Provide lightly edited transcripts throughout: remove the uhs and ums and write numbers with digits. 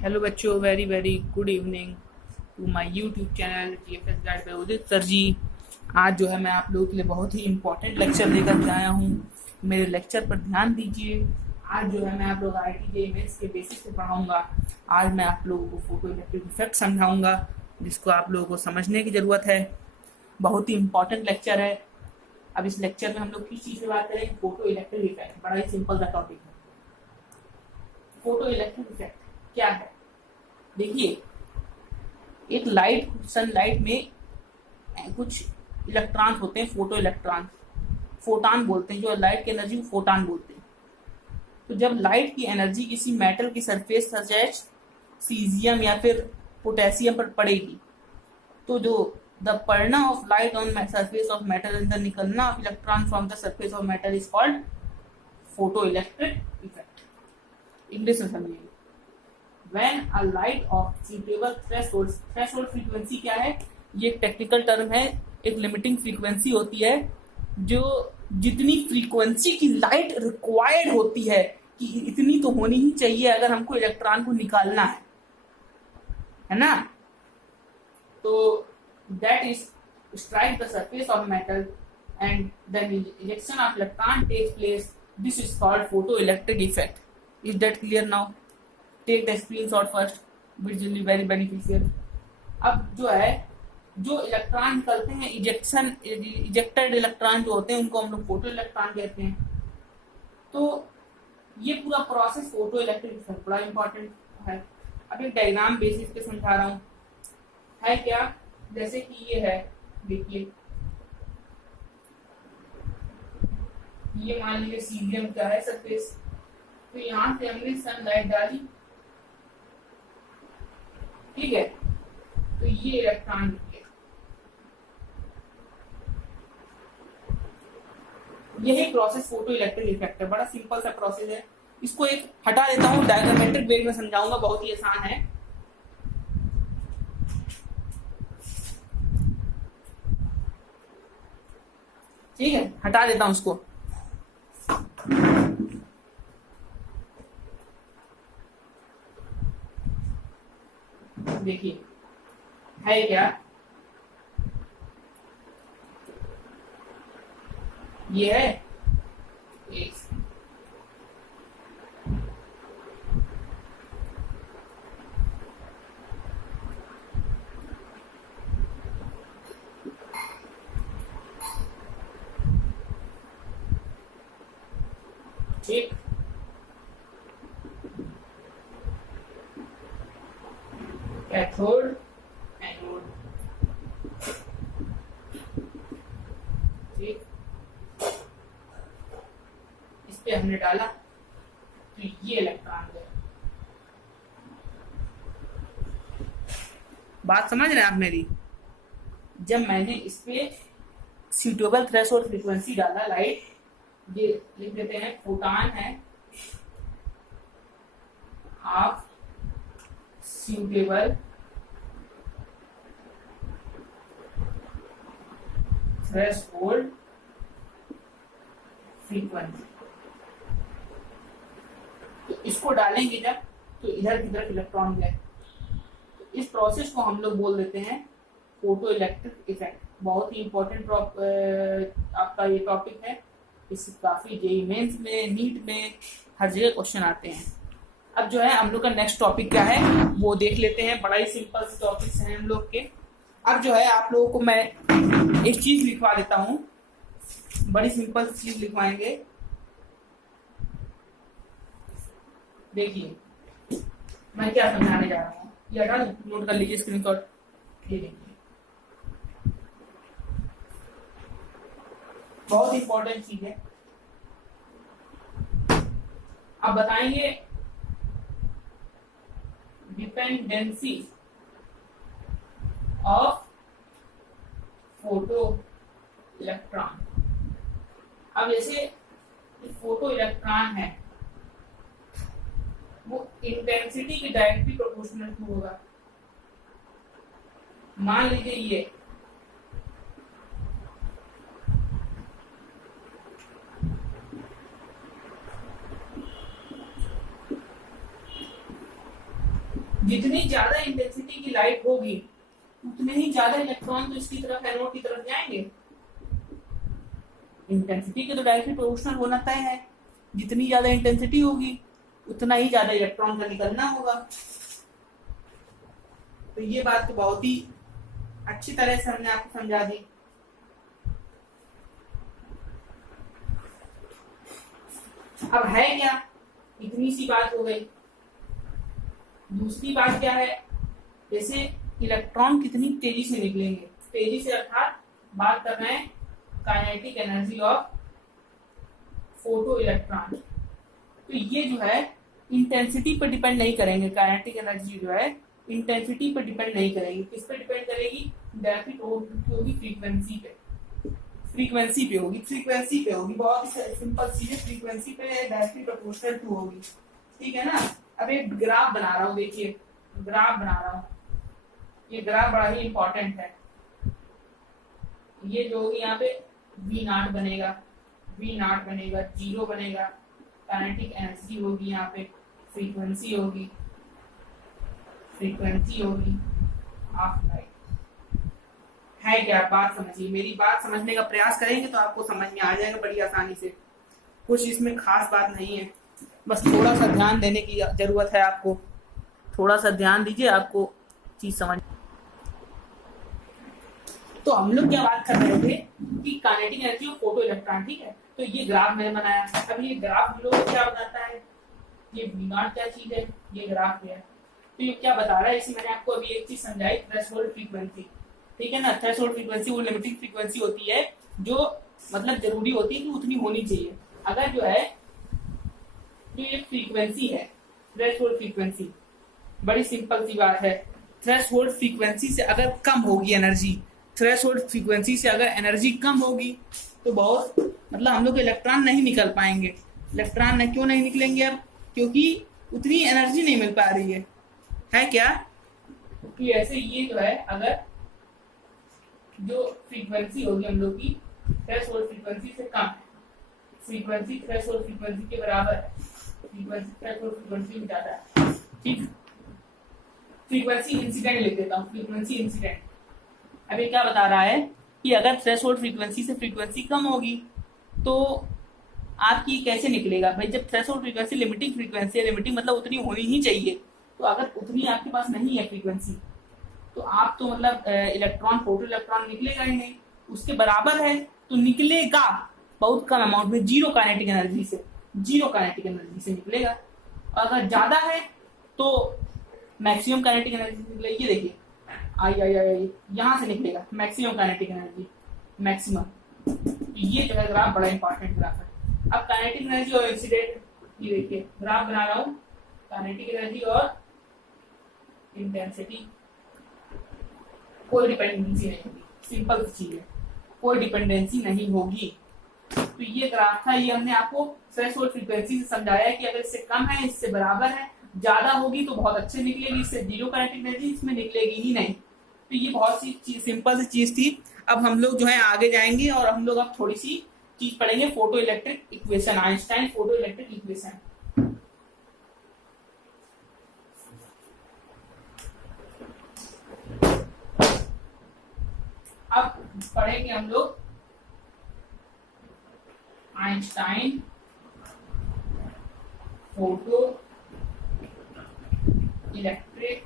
Hello बच्चों, very very good evening to my YouTube channel GFS guide by Udit sir ji. आज जो है मैं आप लोगों के लिए बहुत ही इम्पोर्टेंट लेक्चर लेकर के आया हूँ। मेरे लेक्चर पर ध्यान दीजिए। आज जो है मैं आप लोग IIT मेंस के बेसिस पे पढ़ाऊंगा। आज मैं आप लोगों को फोटो इलेक्ट्रिक इफेक्ट समझाऊंगा, जिसको आप लोगों को समझने की ज़रूरत है। बहुत ही इम्पोर्टेंट लेक्चर है। अब इस लेक्चर में हम लोग किस चीज़ पे बात करेंगे? Photo electric effect. बड़ा ही सिंपल सा टॉपिक है। फोटो इलेक्ट्रिक इफेक्ट क्या है? देखिए, एक लाइट सनलाइट में कुछ इलेक्ट्रॉन होते हैं, फोटो इलेक्ट्रॉन, फोटान बोलते हैं। जो लाइट की एनर्जी को फोटान बोलते हैं। तो जब लाइट की एनर्जी किसी मेटल की सरफेस सच एज सीजियम या फिर पोटेशियम पर पड़ेगी, तो जो द पड़ना of light on surface of metal and the निकलना of electron from the surface of metal is called photoelectric effect. English में समझिए। When a light of suitable threshold frequency क्या है? ये एक टेक्निकल टर्म है। एक लिमिटिंग फ्रीक्वेंसी होती है जो जितनी फ्रीक्वेंसी की लाइट रिक्वायर्ड होती है कि इतनी तो होनी ही चाहिए अगर हमको इलेक्ट्रॉन को निकालना है ना। तो that is strike the surface of metal and then ejection of electron takes place. This is called photoelectric effect. Is that clear now? Take the screenshot first, which will be very beneficial. अब जो है, जो electron निकलते हैं, ejected electron जो होते हैं, उनको हम लोग फोटो इलेक्ट्रॉन कहते हैं। तो ये पूरा प्रोसेस फोटो इलेक्ट्रिक इफेक्ट बड़ा इंपॉर्टेंट है। अब एक डायग्राम बेसिस पे समझा रहा हूँ। है क्या? जैसे कि ये है, देखिए, ये मान लीजिए सीजियम का है सरफेस। तो यहाँ से हमने सनलाइट डाली, ठीक है। तो ये इलेक्ट्रॉन निकले। यही प्रोसेस फोटो इलेक्ट्रिक इफेक्ट है। बड़ा सिंपल सा प्रोसेस है। इसको एक हटा देता हूँ, डायग्रामेट्रिक वे में समझाऊंगा, बहुत ही आसान है। ठीक है, हटा देता हूँ उसको। देखिए, है क्या? ये है एक, ठीक। कैथोड, एनोड, ठीक। इस पे हमने डाला तो ये इलेक्ट्रॉन गया। बात समझ रहे हैं आप मेरी? जब मैंने इस पे सूटेबल थ्रेशोल्ड फ्रीक्वेंसी डाला, लाइट, ये लिख देते हैं फोटान है ऑफ सूटेबल थ्रेशोल्ड फ्रीक्वेंसी। तो इसको डालेंगे जब, तो इधर की तरफ इलेक्ट्रॉन गए। तो इस प्रोसेस को हम लोग बोल देते हैं फोटो इलेक्ट्रिक इफेक्ट। बहुत ही इंपॉर्टेंट आपका ये टॉपिक है। इससे काफी जेईई मेंस में, नीट में, हर जगह क्वेश्चन आते हैं। अब जो है हम लोग का नेक्स्ट टॉपिक क्या है वो देख लेते हैं। बड़ा ही सिंपल से टॉपिक्स हैं हम लोग के। अब जो है आप लोगों को मैं एक चीज लिखवा देता हूँ। बड़ी सिंपल चीज लिखवाएंगे। देखिए मैं क्या समझाने जा रहा हूँ, ये हटा नोट कर लीजिए, स्क्रीनशॉट। ये देखिए, बहुत इंपॉर्टेंट चीज है। अब बताएंगे डिपेंडेंसी ऑफ फोटो इलेक्ट्रॉन। अब जैसे फोटो इलेक्ट्रॉन है, वो इंटेंसिटी की डायरेक्टली प्रोपोर्शनल होगा। मान लीजिए ये जितनी ज्यादा इंटेंसिटी की लाइट होगी उतने ही ज्यादा इलेक्ट्रॉन तो इसकी तरफ एनोड की तरफ जाएंगे। इंटेंसिटी के तो डायरेक्टली प्रोपोर्शनल होना तय है, जितनी ज्यादा इंटेंसिटी होगी उतना ही ज्यादा इलेक्ट्रॉन का निकलना होगा। तो ये बात तो बहुत ही अच्छी तरह से हमने आपको समझा दी। अब है क्या, इतनी सी बात हो गई। दूसरी बात क्या है, जैसे इलेक्ट्रॉन कितनी तेजी से निकलेंगे, तेजी से अर्थात बात कर रहे हैं kinetic energy of photo electron. तो ये जो है इंटेंसिटी पर डिपेंड नहीं करेंगे, काइनेटिक एनर्जी जो है इंटेंसिटी पर डिपेंड नहीं करेगी। किस पे डिपेंड करेगी, डायरेक्टली होगी फ्रीक्वेंसी पे, फ्रीक्वेंसी पे होगी, फ्रीक्वेंसी पे होगी। बहुत सिंपल चीज है, फ्रीक्वेंसी पे डायरेक्टली प्रोपोर्शनल टू होगी, ठीक है ना। अब एक ग्राफ बना रहा हूँ, देखिए ग्राफ बना रहा हूँ, ये ग्राफ बड़ा ही इंपॉर्टेंट है। ये जो होगी यहाँ पे V नॉट बनेगा, V नॉट बनेगा, 0 बनेगा, काइनेटिक एनर्जी होगी, यहाँ पे फ्रीक्वेंसी होगी, फ्रीक्वेंसी होगी, हाफ लाइट है। क्या बात समझिए, मेरी बात समझने का प्रयास करेंगे तो आपको समझ में आ जाएगा बड़ी आसानी से। कुछ इसमें खास बात नहीं है, बस थोड़ा सा ध्यान देने की जरूरत है आपको। थोड़ा सा ध्यान दीजिए, आपको चीज समझ। तो हम लोग क्या बात कर रहे थे कि kinetic energy of photo electron, ठीक है। तो ये ग्राफ मैंने बनाया। अब ये ग्राफ हम लोग को क्या बताता है, ये V नॉट क्या चीज है, ये ग्राफ है। तो ये क्या बता रहा है, इसी मैंने आपको अभी एक चीज समझाई, थ्रेशोल्ड फ्रीक्वेंसी, ठीक है ना। थ्रेशोल्ड फ्रीक्वेंसी वो लिमिटिंग फ्रीक्वेंसी होती है जो मतलब जरूरी होती है कि उतनी होनी चाहिए। अगर जो है जो ये फ्रीक्वेंसी है, थ्रेशोल्ड फ्रीक्वेंसी, बड़ी सिंपल सी बात है। थ्रेशोल्ड फ्रीक्वेंसी से अगर कम होगी एनर्जी, थ्रेशोल्ड फ्रीक्वेंसी से अगर एनर्जी कम होगी तो बहुत मतलब हम लोग इलेक्ट्रॉन नहीं निकल पाएंगे। इलेक्ट्रॉन क्यों नहीं निकलेंगे अब, क्योंकि उतनी एनर्जी नहीं मिल पा रही है क्या। कि ऐसे ये जो है अगर जो फ्रीक्वेंसी होगी हम लोग की थ्रेशोल्ड फ्रीक्वेंसी से कम है, फ्रीक्वेंसी थ्रेशोल्ड फ्रीक्वेंसी के बराबर है, फ्रीक्वेंसी थ्रेशोल्ड फ्रीक्वेंसी में ज्यादा है, ठीक। फ्रीक्वेंसी इंसिडेंट लिख देता हूँ, फ्रीक्वेंसी इंसिडेंट। अभी क्या बता रहा है कि अगर थ्रेशोल्ड फ्रीक्वेंसी से फ्रीक्वेंसी कम होगी तो आपकी कैसे निकलेगा भाई। जब थ्रेशोल्ड फ्रीक्वेंसी लिमिटिंग फ्रीक्वेंसी है, लिमिटिंग मतलब उतनी होनी ही चाहिए, तो अगर उतनी आपके पास नहीं है फ्रीक्वेंसी तो आप तो मतलब इलेक्ट्रॉन फोटो इलेक्ट्रॉन निकलेगा ही नहीं। उसके बराबर है तो निकलेगा बहुत कम अमाउंट में, जीरो काइनेटिक एनर्जी से, जीरो काइनेटिक एनर्जी से निकलेगा। अगर ज्यादा है तो मैक्सिमम काइनेटिक एनर्जी निकलेगी। देखिए आई यहाँ से निकलेगा मैक्सिमम काइनेटिक एनर्जी, मैक्सिमम। ये जो है ग्राफ बड़ा इंपॉर्टेंट ग्राफ है। अब काइनेटिक एनर्जी और इंसिडेंट, ये देखिए ग्राफ बना रहा हूँ, काइनेटिक एनर्जी और इंटेंसिटी, कोई डिपेंडेंसी नहीं होगी, सिंपल सी चीज है, कोई डिपेंडेंसी नहीं होगी। तो ये ग्राफ था, ये हमने आपको थ्रेशोल्ड फ्रीक्वेंसी से समझाया कि अगर इससे कम है, इससे बराबर है, ज्यादा होगी तो बहुत अच्छे निकलेगी, इससे जीरो काइनेटिक एनर्जी इसमें निकलेगी ही नहीं। तो ये बहुत सी सिंपल सी चीज थी। अब हम लोग जो है आगे जाएंगे और हम लोग अब थोड़ी सी चीज पढ़ेंगे, photo electric equation, Einstein photo electric equation. अब पढ़ेंगे हम लोग आइंस्टाइन फोटो इलेक्ट्रिक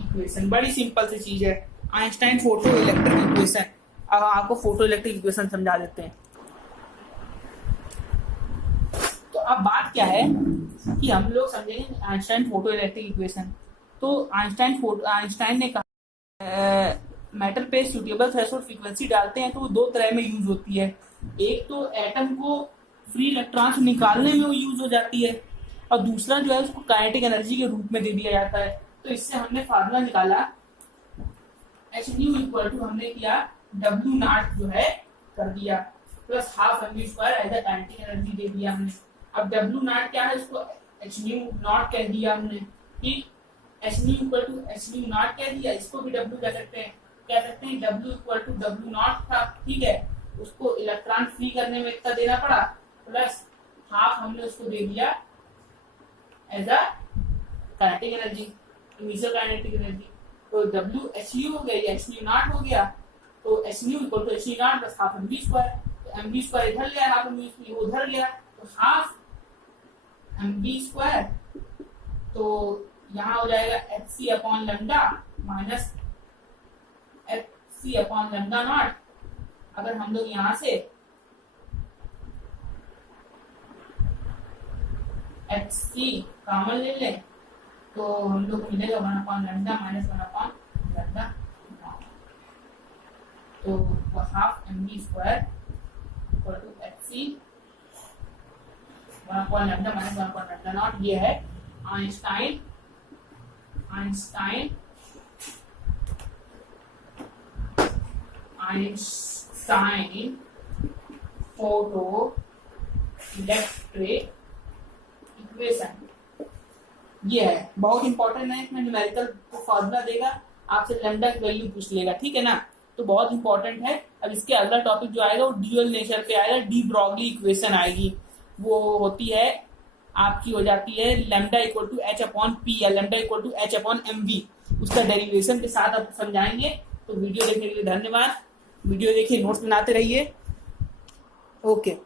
इक्वेशन। बड़ी सिंपल सी चीज है, आइंस्टाइन फोटो इलेक्ट्रिक इक्वेशन। अब आपको फोटो इलेक्ट्रिक इक्वेशन समझा देते हैं। तो अब बात क्या है कि हम लोग समझेंगे आइंस्टाइन फोटो इलेक्ट्रिक इक्वेशन। तो आइंस्टाइन ने कहा मैटर पे सुटेबल थ्रेशोल्ड फ्रीक्वेंसी डालते हैं तो वो दो तरह में यूज होती है। एक तो एटम को फ्री इलेक्ट्रॉन्स निकालने में वो यूज हो जाती है, और दूसरा जो है उसको काइनेटिक एनर्जी के रूप में दे दिया जाता है। तो इससे हमने फार्मूला निकाला, hν इक्वल टू हमने किया W नॉट जो है कर दिया plus half mv square as a kinetic energy दे दिया हमने। अब W नॉट क्या है, उसको hν नॉट कह दिया हमने, ठीक। hν equal to hν not कह दिया, इसको भी W कह सकते हैं, W equal to W naught था, ठीक है। उसको इलेक्ट्रॉन फ्री करने में इतना देना पड़ा, प्लस हाफ हमने उसको दे दिया as a kinetic energy, initial kinetic energy. तो डब्ल्यू एच यू हो गया, एच न्यू नॉट हो गया, तो H nu equal to H nu naught plus half M V square. तो एम वी स्क्वायर इधर गया, हाफ एम वी उधर गया, तो हाफ एम वी स्क्वायर, तो यहाँ हो जाएगा H C upon lambda minus H C upon lambda naught. अगर हम लोग यहाँ से एच सी कॉमन ले लें तो हम लोग को मिलेगा 1 लेमडा माइनस 1 लेमडा, तो half M V square equal to H C 1 lambda minus 1 lambda naught. ये है आइंस्टाइन फोटो इलेक्ट्रिक इक्वेशन। ये है, बहुत इंपॉर्टेंट है। इसमें न्यूमेरिकल फॉर्मूला देगा, आपसे लैम्डा की वैल्यू पूछ लेगा, ठीक है ना, तो बहुत इंपॉर्टेंट है। अब इसके अगला टॉपिक जो आएगा वो ड्यूअल नेचर पे आएगा, डी ब्रॉगली इक्वेशन आएगी। वो होती है आपकी, हो जाती है lambda equal to H upon P या lambda equal to H upon M V, उसका डेरिवेशन के साथ आप समझाएंगे। तो वीडियो देखने के लिए धन्यवाद। वीडियो देखिए, नोट्स बनाते रहिए। ओके।